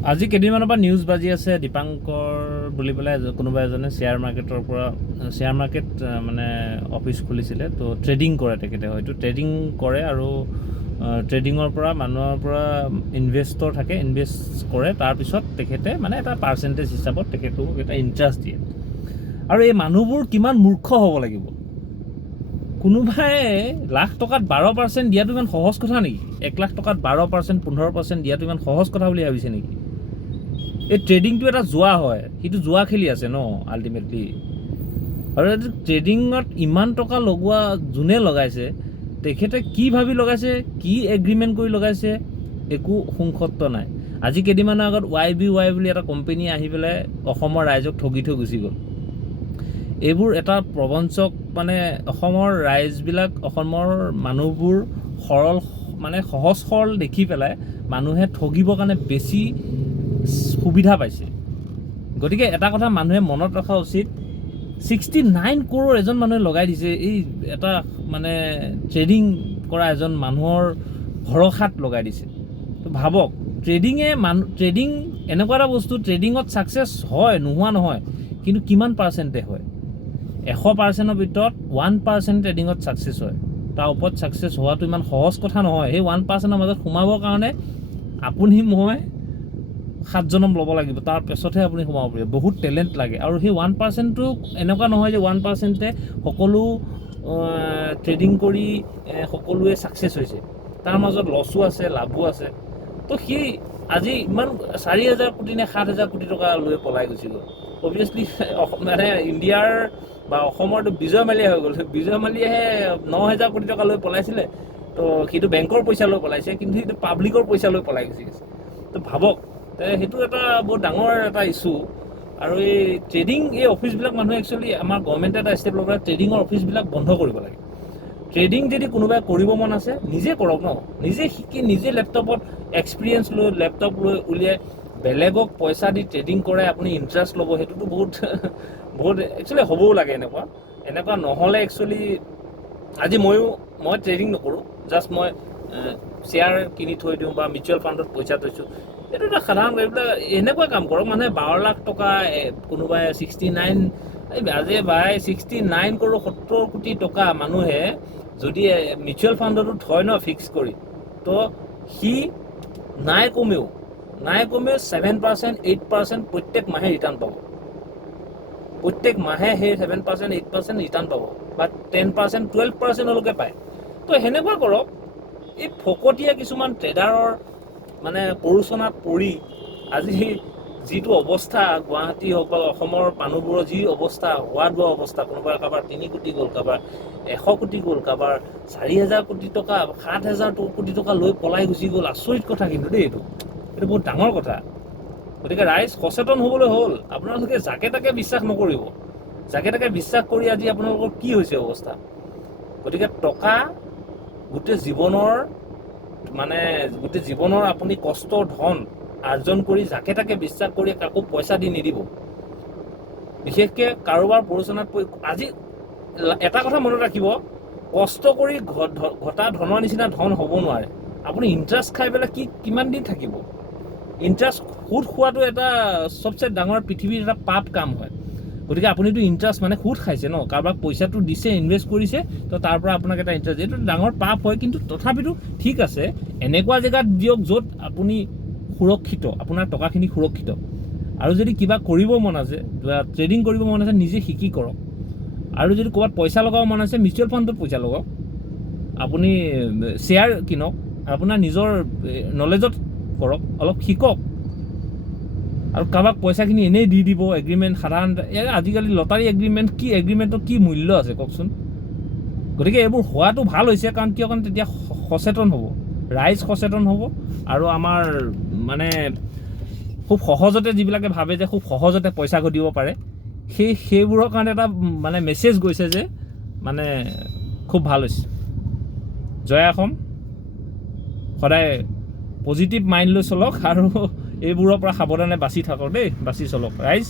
আজি কেইদিনমানৰ পৰা নিউজ বাজি আছে দীপাংকৰ বুলি পেলাই কোনোবা এজনে শ্বেয়াৰ মাৰ্কেট মানে অফিচ খুলিছিলে। তো ট্ৰেডিং কৰে, তেখেতে হয়তো ট্ৰেডিং কৰে আৰু ট্ৰেডিঙৰ পৰা মানুহৰ পৰা ইনভেষ্টৰ থাকে, ইনভেষ্ট কৰে, তাৰপিছত তেখেতে মানে এটা পাৰ্চেণ্টেজ হিচাপত তেখেতক এটা ইণ্টাৰেষ্ট দিয়ে। আৰু এই মানুহবোৰ কিমান মূৰ্খ হ'ব লাগিব, কোনোবাই লাখ টকাত 12% দিয়াটো ইমান সহজ কথা নেকি? 1 লাখ টকাত 12% 15% দিয়াটো ইমান সহজ কথা বুলি ভাবিছে নেকি? এই ট্ৰেডিংটো এটা জোৱা হয়, সিটো জোৱা খেলি আছে ন আল্টিমেটলি। আৰু ট্ৰেডিঙত ইমান টকা লগোৱা যোনে লগাইছে, তেখেতে কি ভাবি লগাইছে, কি এগ্ৰিমেণ্ট কৰি লগাইছে, একো সংসত্ব নাই। আজি কেইদিনমানৰ আগত YBY বুলি এটা কোম্পানী আহি পেলাই অসমৰ ৰাইজক ঠগি থৈ গুচি গ'ল। এইবোৰ এটা প্ৰবঞ্চক, মানে অসমৰ ৰাইজবিলাক, অসমৰ মানুহবোৰ সৰল, মানে সহজ সৰল দেখি পেলাই মানুহে ঠগিবৰ কাৰণে বেছি সুবিধা পাইছে। গতিকে এটা কথা মানুহে মনত ৰখা উচিত, 69 কৰোৰ এজন মানুহে লগাই দিছে, এই এটা মানে ট্ৰেডিং কৰা এজন মানুহৰ ভৰসাত লগাই দিছে। তো ভাবক, ট্ৰেডিং এনেকুৱা এটা বস্তু, ট্ৰেডিঙত ছাকচেছ হয়, নোহোৱা নহয়, কিন্তু কিমান পাৰ্চেণ্টে হয়? 100%ৰ ভিতৰত 1% ট্ৰেডিঙত ছাকচেছ হয়। তাৰ ওপৰত ছাকচেছ হোৱাটো ইমান সহজ কথা নহয়। সেই 1%ৰ মাজত সোমাবৰ কাৰণে আপুনি মই 7 জনম ল'ব লাগিব, তাৰ পিছতহে আপুনি সোমাব পাৰিব। বহুত টেলেণ্ট লাগে। আৰু সেই 1%টো এনেকুৱা নহয় যে 1%তে সকলো ট্ৰেডিং কৰি সকলোৱে ছাকচেছ হৈছে। তাৰ মাজত লছো আছে, লাভো আছে। তো সি আজি ইমান 4,000 কোটি নে 7,000 কোটি টকা লৈ পলাই গুচি গ'ল। অভিয়াছলি মানে ইণ্ডিয়াৰ বা অসমৰতো বিজয় মালিয়া হৈ গ'ল। বিজয় মালিয়াহে 9,000 কোটি টকা লৈ পলাইছিলে। তো সিটো বেংকৰ পইচা লৈ পলাইছে, কিন্তু সেইটো পাব্লিকৰ পইচা লৈ পলাই গুচি গৈছে। তো ভাবক, সেইটো এটা বহুত ডাঙৰ এটা ইছ্যু। আৰু এই ট্ৰেডিং, এই অফিচবিলাক মানুহে একচুৱেলি, আমাৰ গভৰ্ণমেণ্টে এটা ষ্টেপ ল'ব লাগে, ট্ৰেডিঙৰ অফিচবিলাক বন্ধ কৰিব লাগে। ট্ৰেডিং যদি কোনোবাই কৰিব মন আছে, নিজে কৰক ন, নিজে শিকি, নিজে লেপটপত এক্সপিৰিয়েঞ্চ লৈ, লেপটপ লৈ উলিয়াই বেলেগক পইচা দি ট্ৰেডিং কৰাই আপুনি ইণ্টাৰেষ্ট ল'ব, সেইটোতো বহুত একচুৱেলি হ'বও লাগে। এনেকুৱা নহ'লে একচুৱেলি, আজি মই ট্ৰেডিং নকৰোঁ, জাষ্ট মই শ্বেয়াৰ কিনি থৈ দিওঁ বা মিউচুৱেল ফাণ্ডত পইচা থৈছোঁ। এইটো এটা সাধাৰণ, এইবিলাক এনেকুৱা কাম কৰক। মানুহে 12 লাখ টকা, কোনোবাই 69, আজি বাই 69 কৰোৰ 70 কোটি টকা মানুহে যদি মিউচুৱেল ফাণ্ডতো থয় ন, ফিক্স কৰি, তো সি নাই কমেও 7%, 8% প্ৰত্যেক মাহে ৰিটাৰ্ণ পাব। প্ৰত্যেক মাহে সেই 7%, 8% ৰিটাৰ্ণ পাব, বা 10%, 12%লৈকে পায়। তো সেনেকুৱা কৰক। এই ফকতীয়া কিছুমান ট্ৰেডাৰৰ মানে প্ৰৰোচনাত পৰি আজি যিটো অৱস্থা, গুৱাহাটী হওক বা অসমৰ মানুহবোৰৰ যি অৱস্থা, অৱস্থা, কোনোবাৰ কাৰোবাৰ 3 কোটি গ'ল, কাৰোবাৰ 100 কোটি গ'ল, কাৰোবাৰ 4,000 কোটি টকা, 7,000 কোটি টকা লৈ পলাই গুচি গ'ল। আচৰিত কথা কিন্তু দেই, এইটো বহুত ডাঙৰ কথা। গতিকে ৰাইজ সচেতন হ'বলৈ হ'ল। আপোনালোকে যাকে তাকে বিশ্বাস নকৰিব। যাকে তাকে বিশ্বাস কৰি আজি আপোনালোকৰ কি হৈছে অৱস্থা। গতিকে টকা গোটেই জীৱনৰ আপুনি কষ্ট, ধন আৰ্জন কৰি যাকে তাকে বিশ্বাস কৰি কাকো পইচা দি নিদিব। বিশেষকৈ কাৰোবাৰ প্ৰৰোচনাত পৰি। আজি এটা কথা মনত ৰাখিব, কষ্ট কৰি ঘটা ধনৰ নিচিনা ধন হ'ব নোৱাৰে। আপুনি ইণ্টাৰেষ্ট খাই পেলাই কিমান দিন থাকিব? ইণ্টাৰেষ্ট, সুদ খোৱাটো এটা চবচে ডাঙৰ পৃথিৱীৰ এটা পাপ কাম হয়। গতিকে আপুনিতো ইণ্টাৰেষ্ট মানে সুদ খাইছে ন, কাৰোবাক পইচাটো দিছে, ইনভেষ্ট কৰিছে, তো তাৰ পৰা আপোনাক এটা ইণ্টাৰেষ্ট, এইটো ডাঙৰ পাপ হয়। কিন্তু তথাপিতো ঠিক আছে, এনেকুৱা জেগাত দিয়ক য'ত আপুনি সুৰক্ষিত, আপোনাৰ টকাখিনি সুৰক্ষিত। আৰু যদি কিবা কৰিব মন আছে, ট্ৰেডিং কৰিব মন আছে, নিজে শিকি কৰক। আৰু যদি ক'ৰবাত পইচা লগাব মন আছে, মিউচুৱেল ফাণ্ডত পইচা লগাওক, আপুনি শ্বেয়াৰ কিনক, আপোনাৰ নিজৰ নলেজত কৰক, অলপ শিকক। আৰু কাৰোবাক পইচাখিনি এনেই দি দিব, এগ্ৰিমেণ্ট সাধাৰণতে আজিকালি লটাৰী এগ্ৰিমেণ্টৰ কি মূল্য আছে কওকচোন। গতিকে এইবোৰ হোৱাটো ভাল হৈছে, কাৰণ কিয়, কাৰণ তেতিয়া সচেতন হ'ব, ৰাইজ সচেতন হ'ব। আৰু আমাৰ মানে খুব সহজতে, যিবিলাকে ভাবে যে খুব সহজতে পইচা ঘটিব পাৰে, সেইবোৰৰ কাৰণে এটা মানে মেছেজ গৈছে যে মানে খুব ভাল হৈছে। জয় অসম। সদায় পজিটিভ মাইণ্ড লৈ চলক, আৰু এইবোৰৰ পৰা সাৱধানে বাচি থাকক দেই, বাচি চলক ৰাইজ।